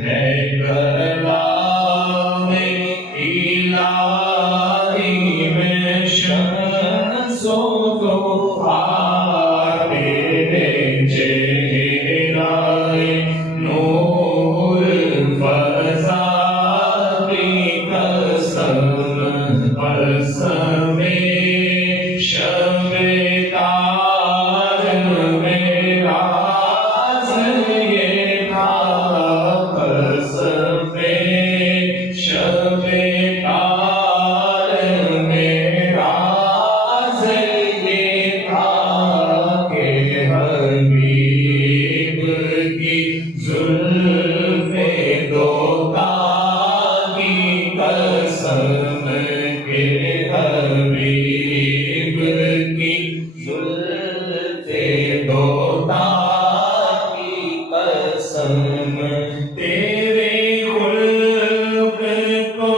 है कलामे इलाही में शम्सो तो आते चेहराए नूर फज़ा की कसम कसमे शब-ए तार में राज़ ये था कसमे शब-ए तार में राज़ ये था कि हबीब की ज़ुल्फ़े दोता की कसम के हबीब की ज़ुल्फ़े दोता की कसम तेरे खुल्क़ को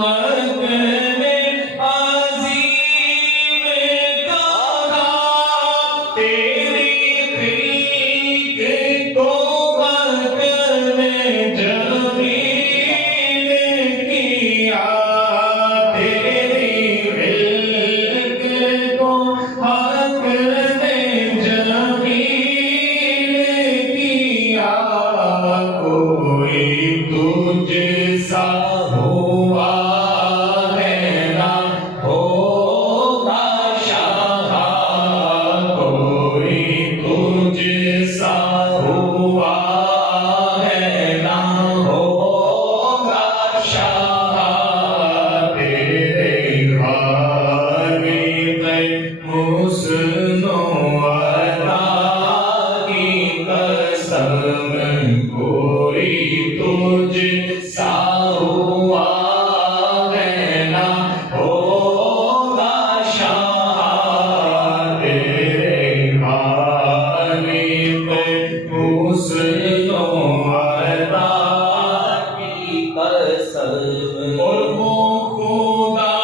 हक़ ने अज़ीम कहा तेरी खिल्क़त को हक़ ने जमील किया तेरी खिल्क़त को हक़ ने जमील किया कोई तुझसा हुआ है ना होगा शाह कोई तुझसा हुआ है ना होगा शाह तेरे खाने में मुस्नो अता की कसम कोई तुझसा हुआ है ना होगा शाह तेरे खाने में मुस्नो अता की कसम और वो खुदा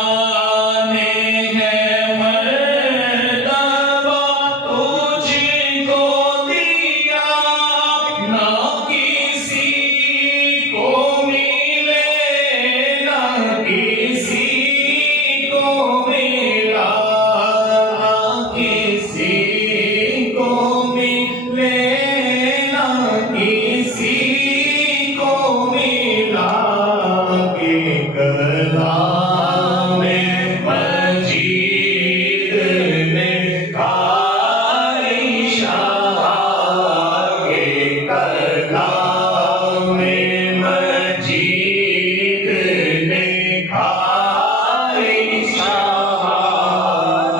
ने है मर्तबा तुझको दिया ना किसी को मिले ना किसी को मिला ना किसी को मिले ना किसी को मिला कि कलामे मजीद ने खाई शाह के कलामे मजीद ने खाई शाह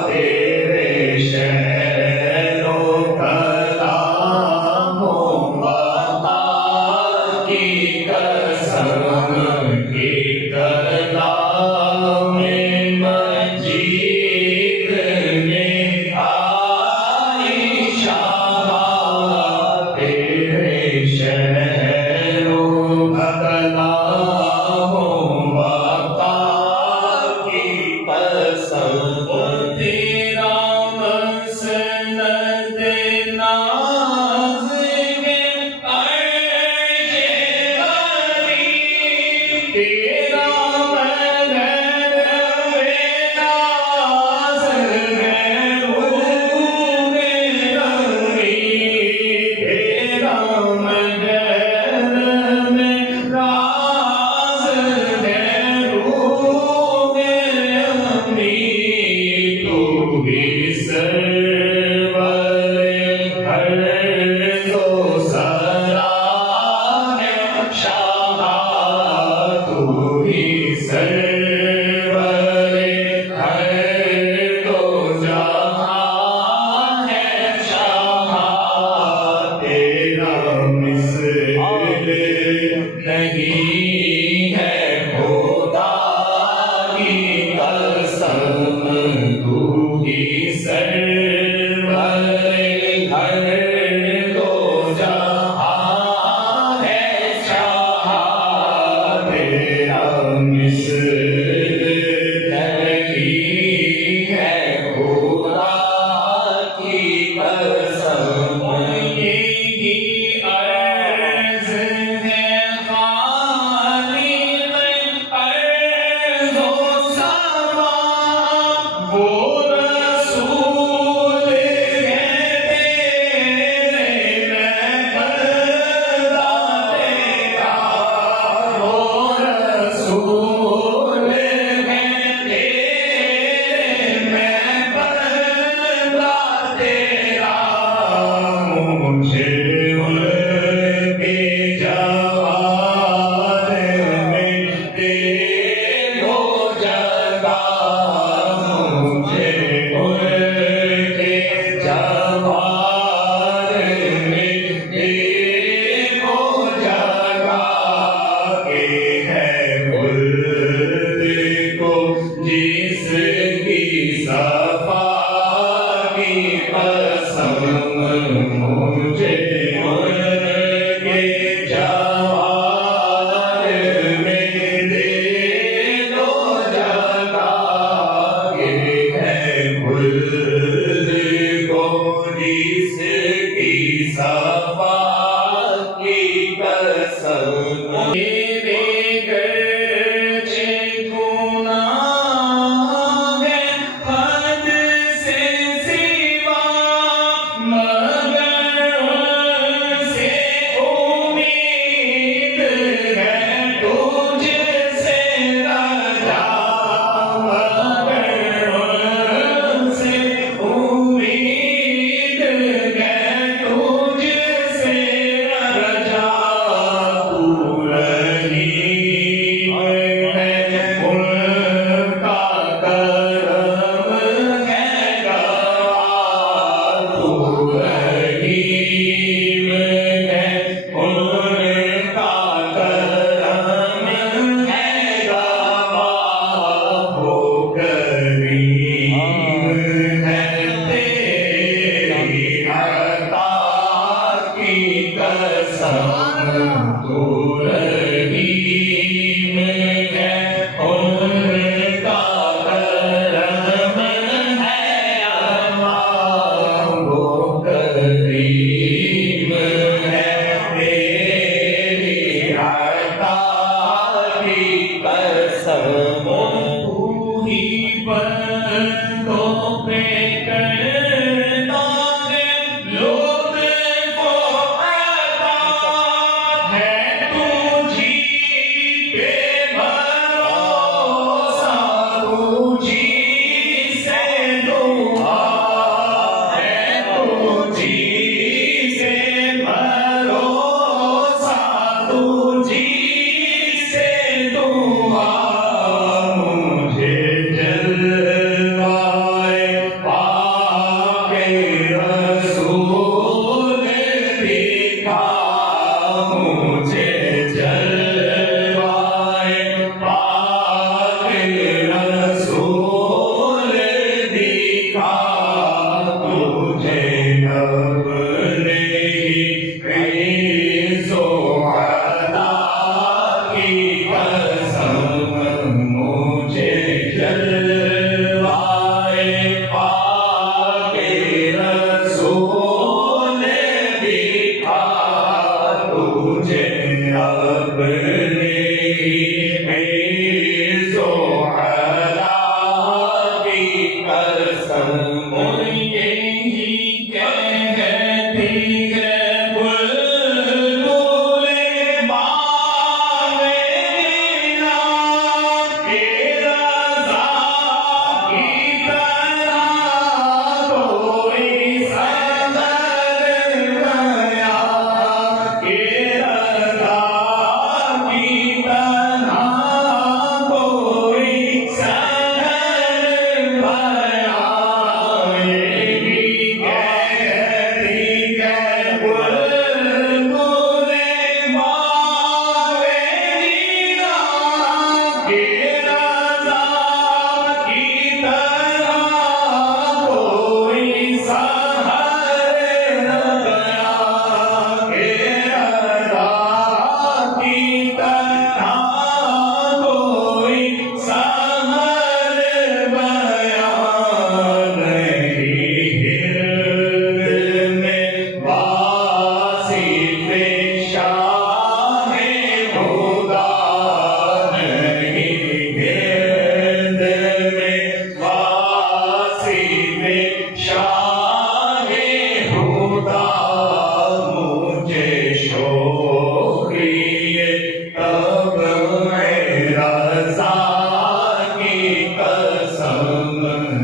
तेरे शहरों कलामों वफ़ा की कसम की कलामे मजीद ने खाई शाह तेरे शहरों कलामों वफ़ा की कसम तेरा मसनद नाज़ है अर्श-ए बरी तेरा मग़रब-ए नाज़ है रूह-ए रज़ी तेरा मग़रब कसम मेरे गर्जे गुनाह है हद से सिवा मगर उनसे उम्मीद है तुझसे रजा मगर उनसे उम्मीद है तुझसे रजा पूरनी है उनका करम है गवाह पूरनी है उनका करम है गवाह हो करीम है तेरी अता की कसम तो रहीम है उनका करम है अल्लाह वो करीम है तेरी अता की कसम तू ही बंदों पे करता है लुत्फ़ो अता है तुझी पे भरोसा तुझी से दुआ है तुझी से भरोसा तुझी से दुआ मुझे जलवाए पाके रसूल दिखा मुझे जलवाए पाके रसूल दिखा तुझे अपने फ़ैज़ो अता की कसम मुझे जलवाए पाके रसूल दिखा तुझे अपने फ़ैज़ो अता की कसम यही कहती है बुलबुले बावेला के रज़ा की तरह कोई सदर गया के रज़ा की तरह कोई सदर गया यही कहती है बुलबुले बावेला के रज़ा की तरह कोई सहर न गया के रज़ा की तरह कोई सहर गया नहीं हिर्द में वासिफ़ शाहे खुदा नहीं हिर्द में वासिफ़ शाहे खुदा मुझे शौक़ ये तब